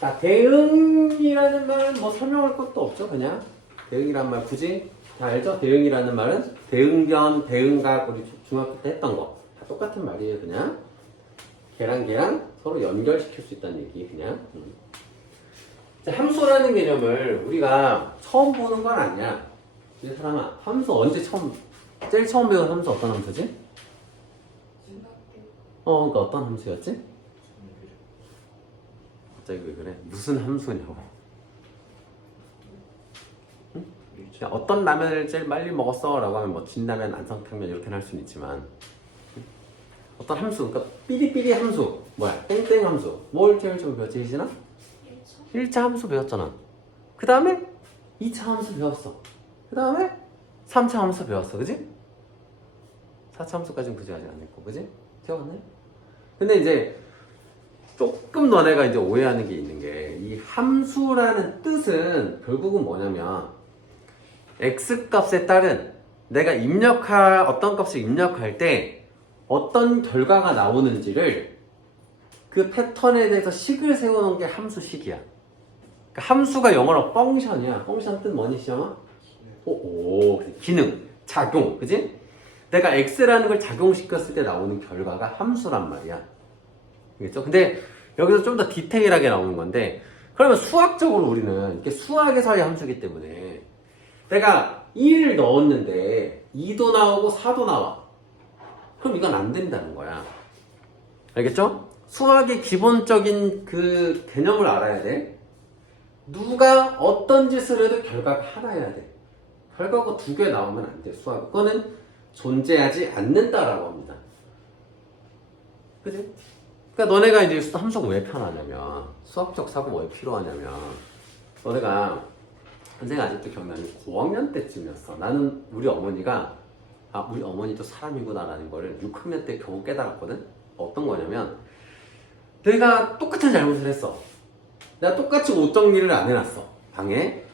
자, 대응이라는 말은 뭐 설명할 것도 없죠. 그냥 대응이란 말 굳이 다 알죠? 대응이라는 말은 대응변, 대응각 우리 중학교 때 했던 거 다 똑같은 말이에요. 그냥 걔랑 서로 연결시킬 수 있다는 얘기 그냥. 자, 함수라는 개념을 우리가 처음 보는 건 아니야. 이 사람아, 함수 언제 제일 처음 배운 함수 어떤 함수지? 그러니까 어떤 함수였지? 갑자기 왜 그래? 무슨 함수냐고. 응? 어떤 라면을 제일 빨리 먹었어? 라고 하면 뭐 진라면, 안성탕면 이렇게 할 수는 있지만 어떤 함수, 그러니까 삐리삐리 함수, 뭐야? 땡땡 함수. 뭘 제일 좀 배웠지, 희진아? 1차 함수 배웠잖아. 그 다음에 2차 함수 배웠어. 그 다음에 3차 함수 배웠어. 그지? 4차 함수까지는 굳이 아직 안 했고, 그지? 기억났네? 근데 이제 조금 너네가 이제 오해하는 게 있는 게 이 함수라는 뜻은 결국은 뭐냐면 x 값에 따른 내가 어떤 값을 입력할 때 어떤 결과가 나오는지를 그 패턴에 대해서 식을 세워놓은 게 함수식이야. 그러니까 함수가 영어로 펑션이야. 펑션 뜻 뭐니 시험아? 기능, 작용, 그지? 내가 x라는 걸 작용시켰을 때 나오는 결과가 함수란 말이야. 알겠죠? 근데 여기서 좀 더 디테일하게 나오는 건데, 그러면 수학적으로 우리는 이게 수학에서의 함수기 때문에 내가 1을 넣었는데 2도 나오고 4도 나와. 그럼 이건 안 된다는 거야. 알겠죠? 수학의 기본적인 그 개념을 알아야 돼. 누가 어떤 짓을 해도 결과가 하나여야 돼. 결과가 2개 나오면 안 돼. 수학. 그거는 존재하지 않는다라고 합니다. 그지? 그러니까 너네가 이제 함수가 왜 편하냐면, 수학적 사고가 왜 필요하냐면, 너네가 선생님 아직도 기억나는 고학년 때쯤이었어. 나는 우리 어머니가 우리 어머니도 사람이구나라는 거를 6학년 때 겨우 깨달았거든. 어떤 거냐면 내가 똑같은 잘못을 했어. 내가 똑같이 옷 정리를 안 해놨어, 방에.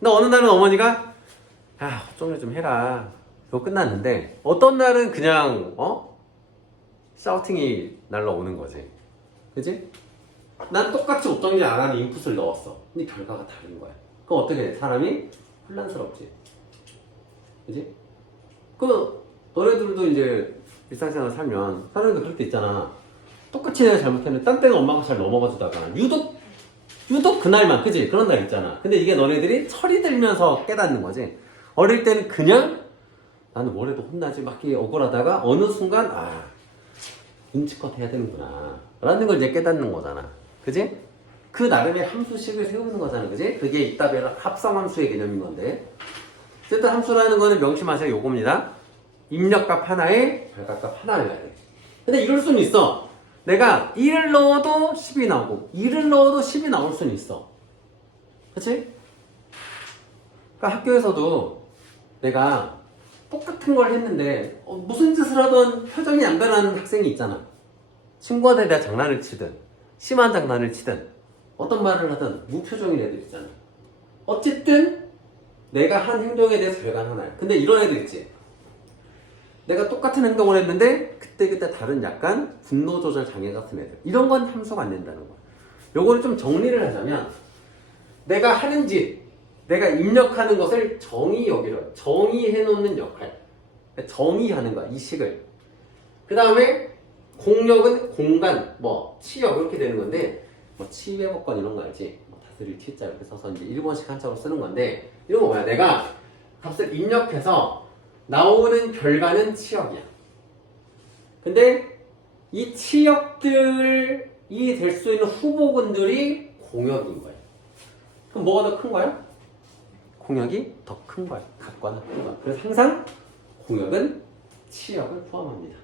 근데 어느 날은 어머니가 옷 정리 좀 해라. 그거 끝났는데 어떤 날은 그냥 샤우팅이 날라오는 거지. 그치? 난 똑같이 옷 정리 안 하는 인풋을 넣었어. 근데 결과가 다른 거야. 그럼 어떻게 해? 사람이 혼란스럽지. 그치? 너네들도 이제 일상생활 살면 사람들 그럴 때 있잖아. 똑같이 내가 잘못했는데 딴 때는 엄마가 잘 넘어가 주다가 유독 그날만, 그치? 그런 날 있잖아. 근데 이게 너네들이 철이 들면서 깨닫는 거지. 어릴 때는 그냥 나는 뭘 해도 혼나지 막 이렇게 억울하다가 어느 순간 눈치껏 해야 되는구나 라는 걸 이제 깨닫는 거잖아. 그지? 그 나름의 함수식을 세우는 거잖아. 그지? 그게 이따 합성함수의 개념인 건데, 어쨌든 함수라는 거는 명심하세요. 요겁니다. 입력값 하나에 결과값 하나여야 돼. 근데 이럴 수는 있어. 내가 1을 넣어도 10이 나오고 2를 넣어도 10이 나올 수는 있어. 그치? 그러니까 학교에서도 내가 똑같은 걸 했는데 무슨 짓을 하던 표정이 안 변하는 학생이 있잖아. 친구한테 내가 장난을 치든 심한 장난을 치든 어떤 말을 하든 무표정인 애들 있잖아. 어쨌든 내가 한 행동에 대해서 결과는 하나야. 근데 이런 애들 있지. 내가 똑같은 행동을 했는데 그때 다른 약간 분노 조절 장애 같은 애들. 이런 건 함수가 안 된다는 거야. 요거를 좀 정리를 하자면 내가 하는 짓, 내가 입력하는 것을 정의해 놓는 역할. 정의하는 거야, 이 식을. 그 다음에 공력은 공간, 치역 이렇게 되는 건데, 치외복권 이런 거 알지? 다스릴 치자 이렇게 써서 이제 일본식 한자로 쓰는 건데, 이런 거 뭐야? 내가 값을 입력해서 나오는 결과는 치역이야. 근데 이 치역들이 될 수 있는 후보군들이 공역인 거야. 그럼 뭐가 더 큰 거야? 공역이 더 큰 거야. 같거나 큰 거야. 그래서 항상 공역은 치역을 포함합니다.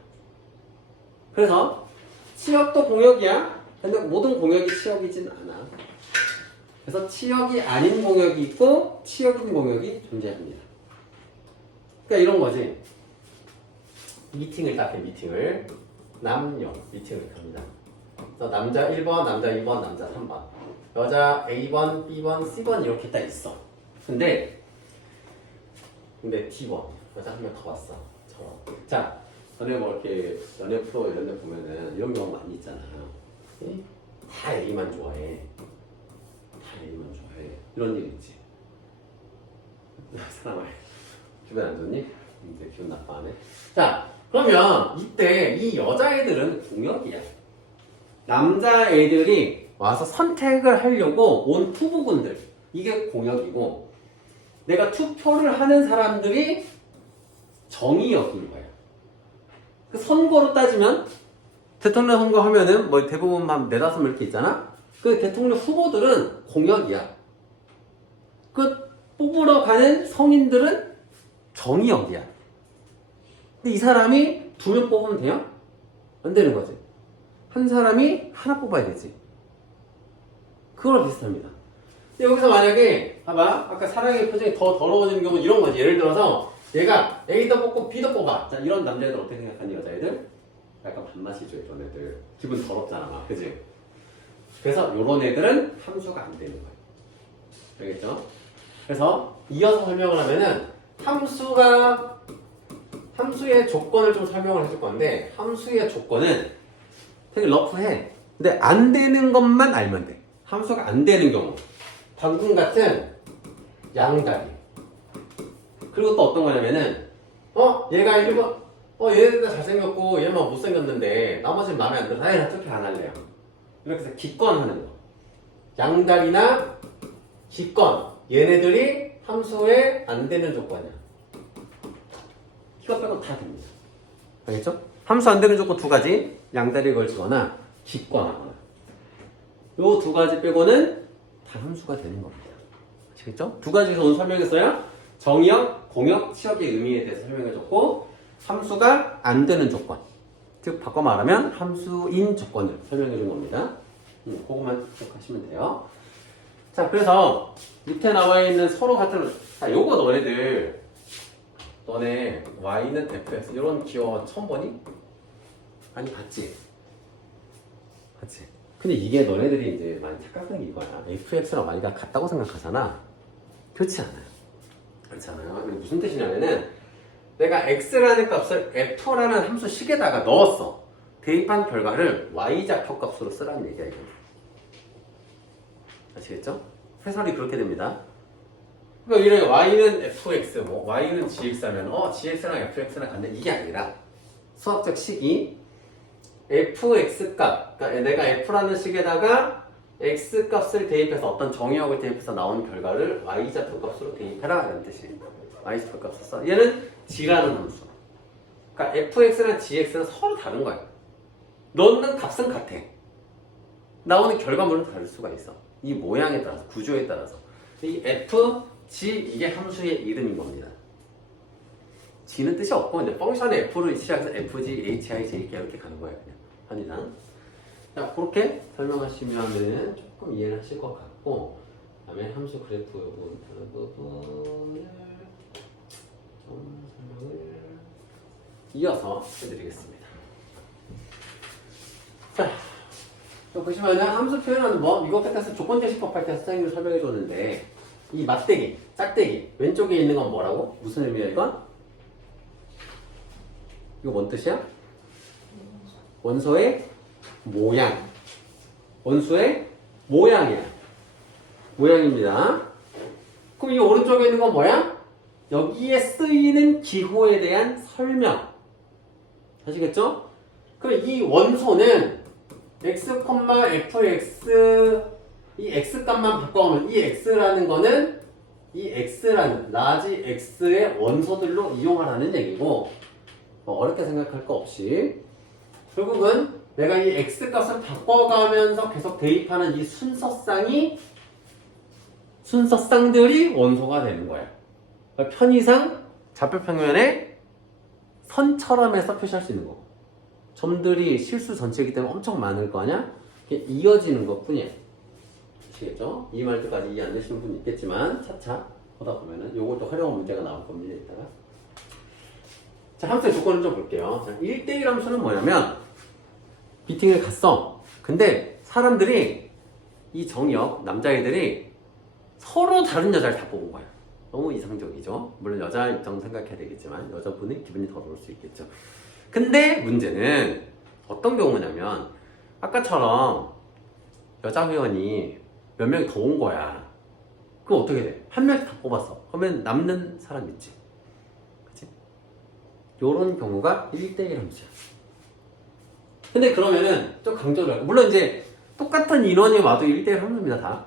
그래서 치역도 공역이야. 근데 모든 공역이 치역이진 않아. 그래서 치역이 아닌 공역이 있고 치역인 공역이 존재합니다. 그러니까 이런 거지. 미팅을 딱 해, 미팅을. 남녀 미팅을 합니다. 그래서 남자 1번, 남자 2번, 남자 3번. 여자 A번, B번, C번 이렇게 딱 있어. 근데 D번 여자 한 명 더 왔어. 자, 전에 이렇게 연애 프로 이런 데 보면은 이런 경우 많이 있잖아요. 다 A만 좋아해. 이런 일 있지. 사람아, 기분 안 좋니? 이제 기분 나빠하네. 자, 그러면 이때 이 여자애들은 공역이야. 남자애들이 와서 선택을 하려고 온 후보군들, 이게 공역이고, 내가 투표를 하는 사람들이 정의역인 거야. 그 선거로 따지면 대통령 선거 하면은 뭐 대부분 한 4-5명 이렇게 있잖아? 그 대통령 후보들은 공역이야. 그 뽑으러 가는 성인들은 정의역이야. 근데 이 사람이 2명 뽑으면 돼요? 안 되는 거지. 한 사람이 하나 뽑아야 되지. 그거랑 비슷합니다. 근데 여기서 만약에 봐봐, 아까 사랑의 표정이 더 더러워지는 경우는 이런 거지. 예를 들어서 얘가 A도 뽑고 B도 뽑아. 자, 이런 남자애들 어떻게 생각하니, 여자애들? 약간 밥맛이죠, 이런 애들. 기분 더럽잖아, 막. 그지? 그래서 이런 애들은 함수가 안 되는 거예요. 알겠죠? 그래서 이어서 설명을 하면은 함수의 조건을 좀 설명을 해줄 건데, 함수의 조건은 되게 러프해. 근데 안 되는 것만 알면 돼. 함수가 안 되는 경우. 방금 같은 양다리. 그리고 또 어떤 거냐면은, 얘가 얘가 잘생겼고 얘만 못생겼는데 나머지는 마음에 안 들어. 나 투표 안 할래요. 이렇게 해서 기권하는 거. 양다리나 기권. 얘네들이 함수에 안 되는 조건이야. 이거 빼고 다 됩니다. 알겠죠? 함수 안 되는 조건 2가지. 양다리에 걸치거나 기권하거나. 요 2가지 빼고는 다 함수가 되는 겁니다. 아시겠죠? 2가지에서 오늘 설명했어요. 정의역, 공역, 치역의 의미에 대해서 설명해줬고, 함수가 안 되는 조건, 즉 바꿔 말하면 함수인 조건을 설명해준 겁니다. 그것만 기억하시면 돼요. 자, 그래서 밑에 나와 있는 서로 같은, 자, 요거 너네 y는 fx 이런 기호 처음 보니? 아니, 봤지? 근데 이게 너네들이 이제 많이 착각하는 게 이거야. fx랑 y가 같다고 생각하잖아. 그렇지 않아요. 그렇잖아요. 이게 무슨 뜻이냐면은 내가 x라는 값을 f라는 함수 식에다가 넣었어. 대입한 결과를 y좌표 값으로 쓰라는 얘기야, 이거. 아시겠죠? 해설이 그렇게 됩니다. 그러니까 이래 y는 fx, 뭐 y는 gx 하면 gx랑 fx랑 같네, 이게 아니라 수학적 식이 fx 값, 그러니까 내가 f라는 식에다가 x 값을 대입해서 어떤 정의역을 대입해서 나온 결과를 y좌표 값으로 대입해라, 이런 뜻이에요. y좌표 값을 써. 얘는 g라는 함수. 그러니까 fx랑 gx는 서로 다른 거야. 넣는 값은 같아. 나오는 결과물은 다를 수가 있어. 이 모양에 따라서, 구조에 따라서. 이 f, g, 이게 함수의 이름인 겁니다. g는 뜻이 없고 이제 펑션의 f로 시작해서 fg, hi, jk 이렇게 가는 거예요, 그냥 한이상. 자, 그렇게 설명하시면은 조금 이해를 하실 것 같고, 그다음에 함수 그래프 부분을 좀 설명을 이어서 해드리겠습니다. 자, 보시면은 함수 표현하는 법, 이거 같아서 조건제시법 할 때 선생님이 설명해 줬는데, 이 막대기, 짝대기 왼쪽에 있는 건 뭐라고? 무슨 의미야 이건? 이거 뭔 뜻이야? 원소의 모양. 원소의 모양이야. 모양입니다. 그럼 이 오른쪽에 있는 건 뭐야? 여기에 쓰이는 기호에 대한 설명. 아시겠죠? 그럼 이 원소는 x, fx, 이 x 값만 바꿔가면 이 x라는 거는 이 x라는 라지 x의 원소들로 이용하라는 얘기고, 어렵게 생각할 거 없이 결국은 내가 이 x 값을 바꿔가면서 계속 대입하는 이 순서쌍들이 원소가 되는 거야. 그러니까 편의상 좌표평면에 선처럼 해서 표시할 수 있는 거고, 점들이 실수 전체이기 때문에 엄청 많을 거 아니야? 이게 이어지는 것 뿐이야. 아시겠죠? 이 말들까지 이해 안 되시는 분 있겠지만 차차 보다 보면은 요것도 활용한 문제가 나올 겁니다, 이따가. 자, 함수의 조건을 좀 볼게요. 자, 1대1 함수는 뭐냐면, 미팅을 갔어. 근데 사람들이, 이 정역, 남자애들이 서로 다른 여자를 다 뽑은 거야. 너무 이상적이죠? 물론 여자 입장 생각해야 되겠지만, 여자분은 기분이 더러울 수 있겠죠. 근데 문제는 어떤 경우냐면, 아까처럼 여자 회원이 몇 명이 더 온 거야. 그럼 어떻게 돼? 한 명씩 다 뽑았어. 그러면 남는 사람 있지. 그치? 요런 경우가 1대1 함수야. 근데 그러면은 좀 강조를 할게. 물론 이제 똑같은 인원이 와도 1대1 함수입니다. 다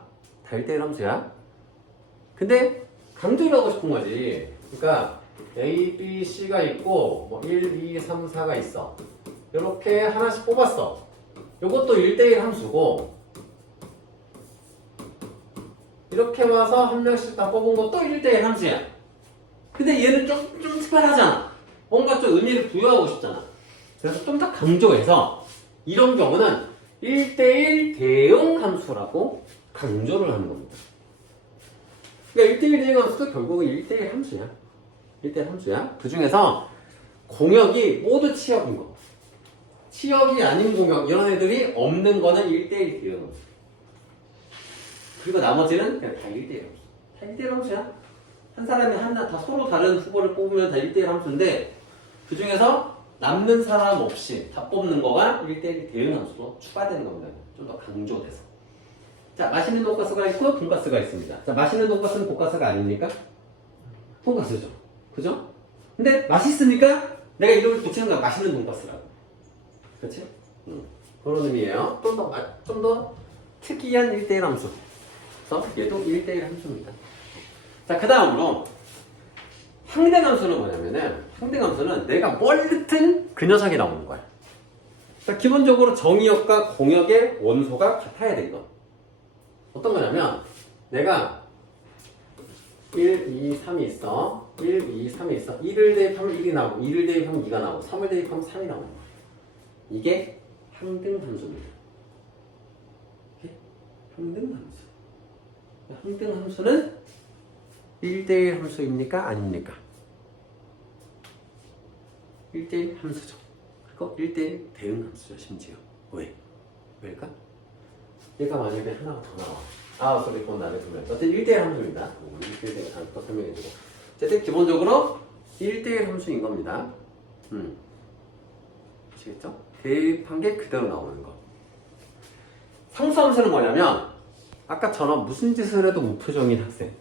1대1 함수야. 근데 강조를 하고 싶은 거지. 그러니까 A, B, C가 있고 뭐 1, 2, 3, 4가 있어. 이렇게 하나씩 뽑았어. 이것도 1대1 함수고 이렇게 와서 한 명씩 다 뽑은 것도 1대1 함수야. 근데 얘는 좀 특별하잖아. 뭔가 좀 의미를 부여하고 싶잖아. 그래서 좀 더 강조해서 이런 경우는 1대1 대응 함수라고 강조를 하는 겁니다. 그러니까 1대1 대응 함수도 결국은 1대1 함수야. 1대1 함수야. 그 중에서 공역이 모두 치역인 거. 치역이 아닌 공역, 이런 애들이 없는 거는 1대1 대응 함수. 그리고 나머지는 그냥 다 1대1 함수. 다 1대1 함수야. 한 사람이 다 서로 다른 후보를 뽑으면 다 1대1 함수인데 그 중에서 남는 사람 없이 다 뽑는 거가 1대1 대응 함수로 추가되는 겁니다. 좀 더 강조돼서. 자, 맛있는 돈가스가 있고 돈가스가 있습니다. 자, 맛있는 돈가스는 돈가스가 아닙니까? 돈가스죠. 그죠? 근데 맛있으니까 내가 이름을 붙이는 거야. 맛있는 돈가스라고. 그렇지? 그런 의미예요. 좀 더 특이한 1대1 함수. 그래서 얘도 1대1 함수입니다. 자, 그 다음으로 항등함수는 뭐냐면은 항등함수는 내가 뭘 넣든 그 녀석이 나오는 거야. 자, 기본적으로 정의역과 공역의 원소가 같아야 돼, 이거. 어떤 거냐면 내가 1, 2, 3이 있어. 1, 2, 3이 있어. 1을 대입하면 1이 나오고 2를 대입하면 2가 나오고 3을 대입하면 3이 나오는 거야. 이게 항등함수입니다. 항등함수. 항등함수는 1대1 함수입니까? 아닙니까? 1대1 함수죠. 그리고 1대1 대응 함수죠, 심지어. 왜일까? 얘가 만약에 하나가 더 나와. 소리 그건 나중에 설명해. 어쨌든 1대1 함수입니다. 1대1 함수 설명해주고. 어쨌든 기본적으로 1대1 함수인 겁니다. 아시겠죠? 대입한 게 그대로 나오는 거. 상수함수는 뭐냐면 아까처럼 무슨 짓을 해도 무표정인 학생.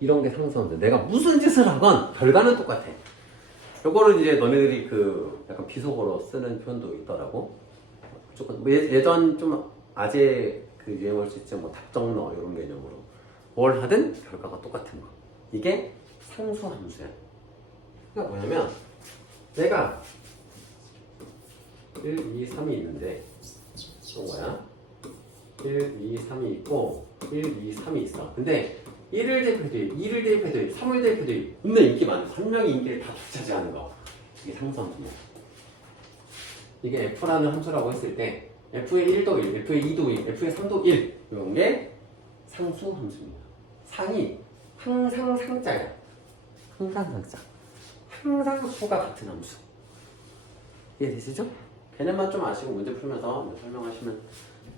이런 게 상수함수. 내가 무슨 짓을 하건 결과는 똑같아. 요거를 이제 너네들이 그 약간 비속어로 쓰는 표현도 있더라고. 무조건 뭐 예전 좀 아재 그 유행할 수 있죠. 뭐 답정너 이런 개념으로 뭘 하든 결과가 똑같은 거. 이게 상수함수야. 그러니까 뭐냐면 내가 1, 2, 3이 있는데 이런 거야. 1, 2, 3이 있고 1, 2, 3이 있어. 근데 1을 대입해도 2를 대입해도 3을 대입해도 없는 인기 많은 3명의 인기를 다 독차지하는 거. 이게 상수함수입니다. 이게 F라는 함수라고 했을 때 F의 1도 1, F의 2도 1, F의 3도 1 이런 게 상수함수입니다. 상이 항상 상자야. 항상 상자. 항상 수가 같은 함수. 이해되시죠? 개념만 좀 아시고 문제 풀면서 설명하시면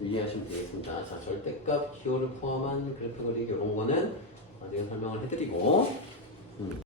이해하시면 되겠습니다. 자, 절대값, 기호를 포함한 그래프 그리기 이런 거는 나중에 설명을 해드리고